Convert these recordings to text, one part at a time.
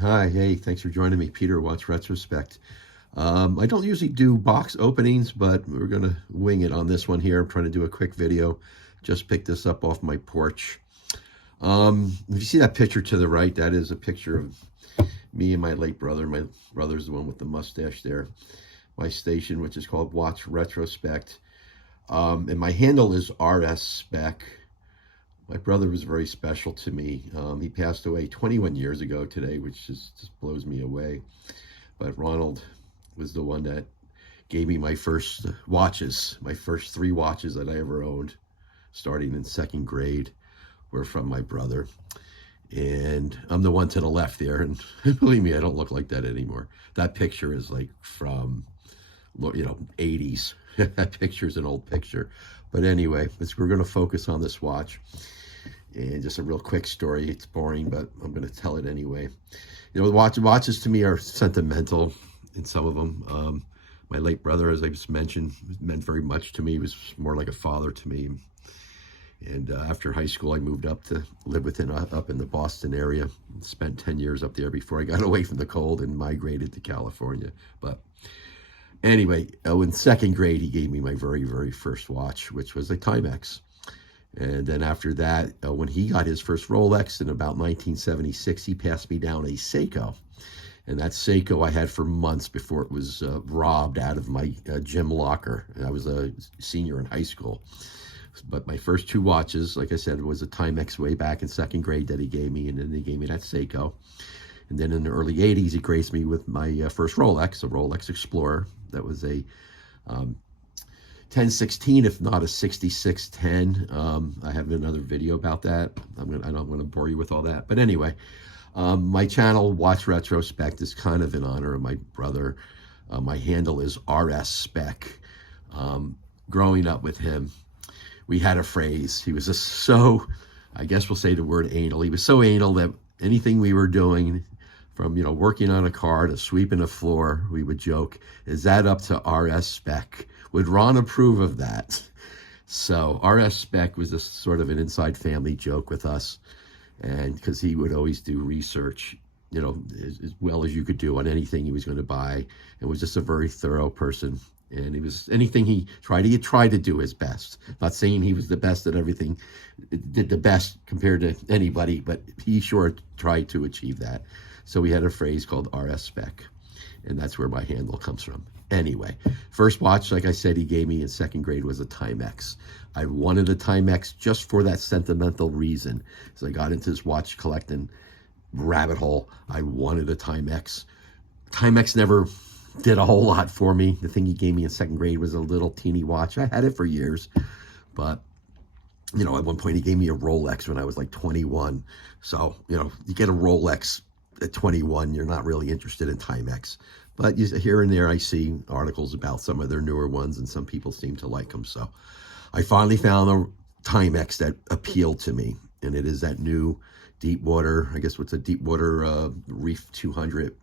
Hi, hey, thanks for joining me, Peter. Watch Retrospect. I don't usually do box openings, but we're going to wing it on this one here. I'm trying to do a quick video. Just picked this up off my porch. If you see that picture to the right, that is a picture of me and my late brother. My brother's the one with the mustache there. My station, which is called Watch Retrospect. And my handle is RS Spec. My brother was very special to me. He passed away 21 years ago today, which just blows me away. But Ronald was the one that gave me my first watches. My first 3 watches that I ever owned, starting in 2nd grade, were from my brother. And I'm the one to the left there. And believe me, I don't look like that anymore. That picture is like from, 80s. That picture is an old picture. But anyway, we're going to focus on this watch. And just a real quick story. It's boring, but I'm going to tell it anyway. Watches to me are sentimental in some of them. My late brother, as I just mentioned, meant very much to me. He was more like a father to me. And after high school, I moved up to live up in the Boston area. Spent 10 years up there before I got away from the cold and migrated to California. But anyway, in 2nd grade, he gave me my very, very first watch, which was a Timex. And then after that, when he got his first Rolex in about 1976, he passed me down a Seiko. And that Seiko I had for months before it was robbed out of my gym locker. I was a senior in high school. But my first 2 watches, like I said, was a Timex way back in 2nd grade that he gave me. And then he gave me that Seiko. And then in the early 80s, he graced me with my first Rolex, a Rolex Explorer. That was a 1016, if not a 6610. I have another video about that. I don't want to bore you with all that. But anyway, my channel, Watch Retrospect, is kind of in honor of my brother. My handle is RS Spec. Growing up with him, we had a phrase. He was just so, I guess we'll say the word anal. He was so anal that anything we were doing, from working on a car to sweeping a floor, we would joke, is that up to RS Spec? Would Ron approve of that? So RS Spec was just sort of an inside family joke with us, and because he would always do research, as well as you could do on anything he was going to buy, and was just a very thorough person. And he was, anything he tried to do his best. Not saying he was the best at everything, did the best compared to anybody, but he sure tried to achieve that. So we had a phrase called RS Spec, and that's where my handle comes from. Anyway, first watch, like I said, he gave me in 2nd grade was a Timex. I wanted a Timex just for that sentimental reason. As I got into this watch collecting rabbit hole, I wanted a Timex. Timex never did a whole lot for me. The thing he gave me in 2nd grade was a little teeny watch. I had it for years, but at one point he gave me a Rolex when I was like 21. So, you get a Rolex at 21, you're not really interested in Timex. But here and there I see articles about some of their newer ones, and some people seem to like them. So I finally found a Timex that appealed to me, and it is that new Deepwater, I guess what's a Deepwater Reef 200,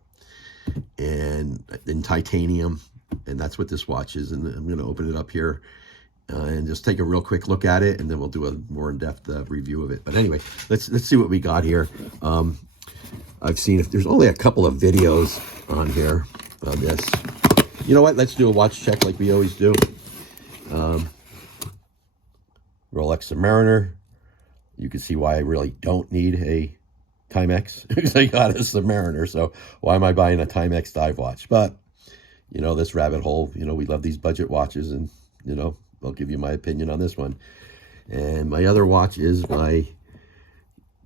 and in titanium, and that's what this watch is. And I'm going to open it up here and just take a real quick look at it, and then we'll do a more in-depth review of it. But anyway, let's see what we got here. I've seen, if there's only a couple of videos on here on this. You know what? Let's do a watch check like we always do. Rolex Submariner. You can see why I really don't need a Timex, because I got a Submariner. So why am I buying a Timex dive watch? But, this rabbit hole, we love these budget watches, and, I'll give you my opinion on this one. And my other watch is my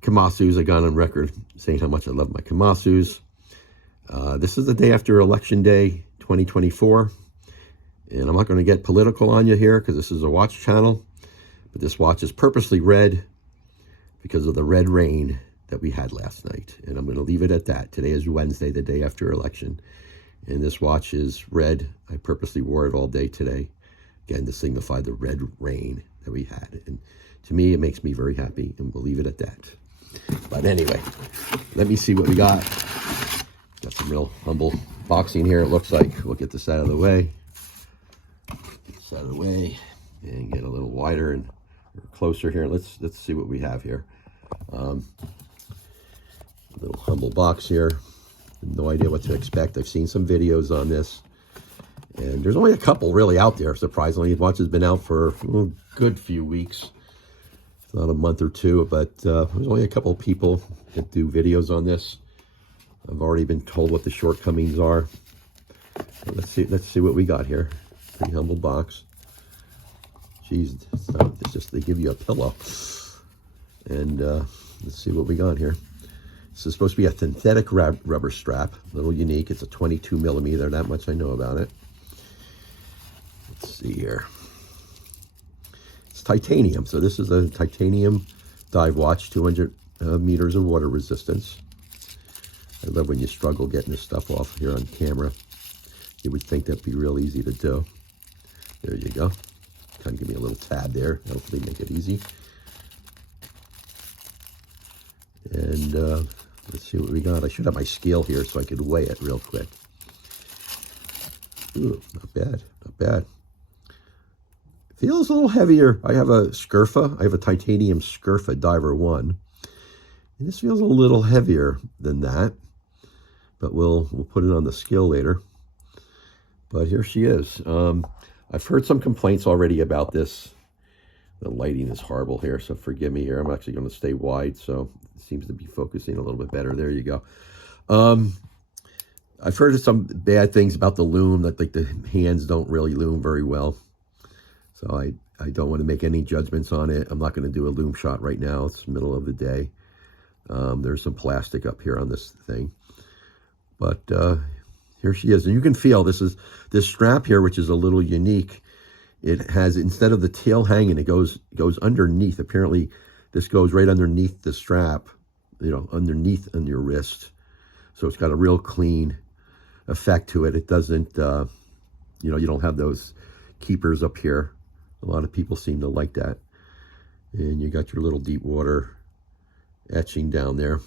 Kamasus. I got on record saying how much I love my Kamasus. This is the day after Election Day 2024. And I'm not going to get political on you here because this is a watch channel. But this watch is purposely red because of the red rain that we had last night. And I'm going to leave it at that. Today is Wednesday, the day after election. And this watch is red. I purposely wore it all day today. Again, to signify the red rain that we had. And to me, it makes me very happy, and we'll leave it at that. But anyway, let me see what we got. Got some real humble boxing here, it looks like. We'll get this out of the way. Get this out of the way and get a little wider and closer here. Let's see what we have here. A little humble box here. No idea what to expect. I've seen some videos on this, and there's only a couple really out there, surprisingly. Watch has been out for a good few weeks. It's not a month or two, but there's only a couple of people that do videos on this. I've already been told what the shortcomings are. So let's see what we got here. Pretty humble box. Geez, it's just they give you a pillow. And let's see what we got here. This is supposed to be a synthetic rubber strap, a little unique. It's a 22 millimeter, that much I know about it. Let's see here. It's titanium, so this is a titanium dive watch, 200 meters of water resistance. I love when you struggle getting this stuff off here on camera. You would think that'd be real easy to do. There you go. Kind of give me a little tab there, hopefully make it easy. And let's see what we got. I should have my scale here so I could weigh it real quick. Ooh, not bad, not bad. Feels a little heavier. I have a Scurfa. I have a titanium Scurfa Diver 1. And this feels a little heavier than that. But we'll put it on the scale later. But here she is. I've heard some complaints already about this. The lighting is horrible here, so forgive me here. I'm actually going to stay wide, so it seems to be focusing a little bit better. There you go. I've heard some bad things about the loom, that like the hands don't really loom very well. So I don't want to make any judgments on it. I'm not going to do a loom shot right now. It's the middle of the day. There's some plastic up here on this thing. But here she is. And you can feel this strap here, which is a little unique. It has, instead of the tail hanging, it goes underneath. Apparently, this goes right underneath the strap, you know, underneath on your wrist. So it's got a real clean effect to it. It doesn't, you know, you don't have those keepers up here. A lot of people seem to like that. And you got your little deep water etching down there.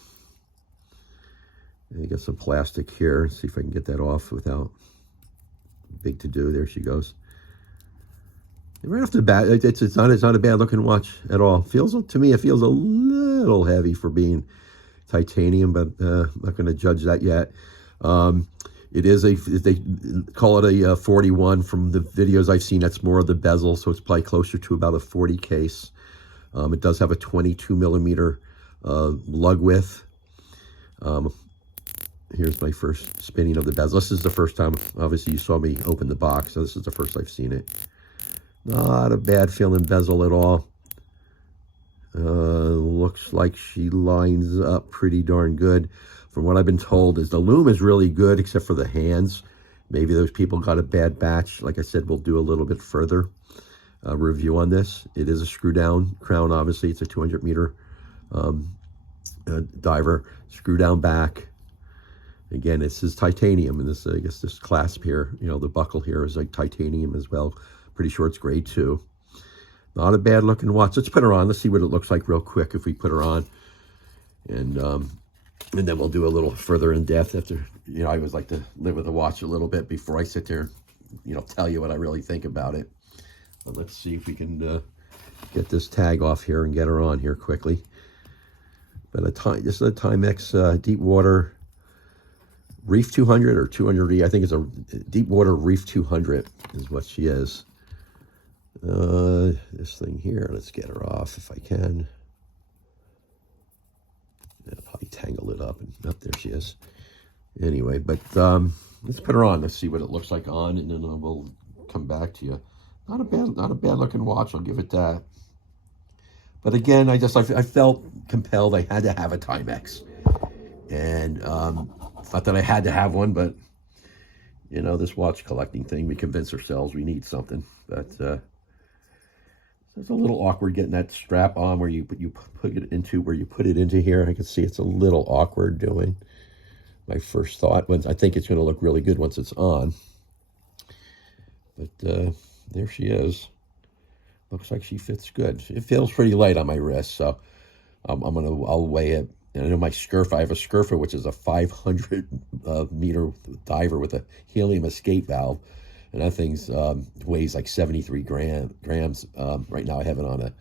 And you got some plastic here. Let's see if I can get that off without big to do. There she goes. Right off the bat, it's not a bad looking watch at all. To me, it feels a little heavy for being titanium, but I'm not going to judge that yet. It is they call it a 41 from the videos I've seen. That's more of the bezel, so it's probably closer to about a 40 case. It does have a 22 millimeter lug width. Here's my first spinning of the bezel. This is the first time, obviously, you saw me open the box, so this is the first I've seen it. Not a bad feeling bezel at all. Looks like she lines up pretty darn good. From what I've been told, is the loom is really good, except for the hands. Maybe those people got a bad batch. Like I said, we'll do a little bit further review on this. It is a screw down crown, obviously. It's a 200 meter diver. Screw down back. Again, this is titanium, and this, I guess, this clasp here, you know, the buckle here is like titanium as well. Pretty sure it's grade 2. Not a bad looking watch. Let's put her on. Let's see what it looks like real quick if we put her on. And then we'll do a little further in depth after, you know, I always like to live with the watch a little bit before I sit there, you know, tell you what I really think about it. But let's see if we can get this tag off here and get her on here quickly. But this is a Timex Deepwater Reef 200 or 200E. I think it's a Deepwater Reef 200 is what she is. This thing here, let's get her off if I can. I'll probably tangle it up, and there she is. Anyway, but let's put her on. Let's see what it looks like on, and then we'll come back to you. Not a bad looking watch. I'll give it that. But again, I felt compelled. I had to have a Timex, and not that I had to have one, but you know, this watch collecting thing, we convince ourselves we need something. But it's a little awkward getting that strap on where you put it into here. I can see it's a little awkward doing. My first thought was I think it's going to look really good once it's on. But there she is. Looks like she fits good. It feels pretty light on my wrist, so I'll weigh it. And I know my Scurfa, I have a Scurfa, which is a 500 meter diver with a helium escape valve. And that thing weighs like 73 grams. Right now I have it on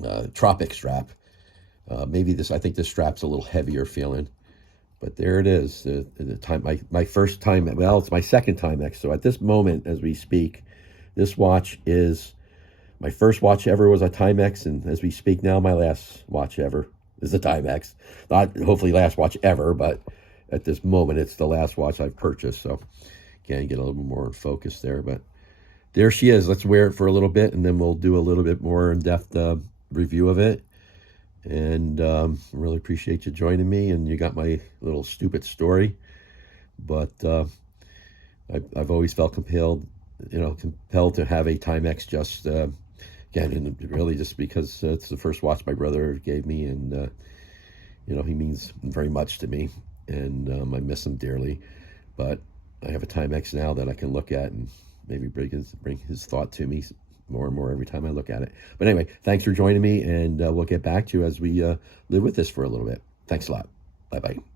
a Tropic strap. Maybe I think this strap's a little heavier feeling. But there it is. The time, my first time, well, it's my second Timex. So at this moment, as we speak, this watch is, my first watch ever was a Timex. And as we speak now, my last watch ever is a Timex. Not hopefully last watch ever, but at this moment, it's the last watch I've purchased. So again, get a little bit more in focus there. But there she is. Let's wear it for a little bit, and then we'll do a little bit more in-depth review of it. And really appreciate you joining me, and you got my little stupid story. But I've always felt compelled to have a Timex, just again, and really just because it's the first watch my brother gave me, and he means very much to me, and I miss him dearly. But I have a Timex now that I can look at and maybe bring his thought to me more and more every time I look at it. But anyway, thanks for joining me, and we'll get back to you as we live with this for a little bit. Thanks a lot. Bye-bye.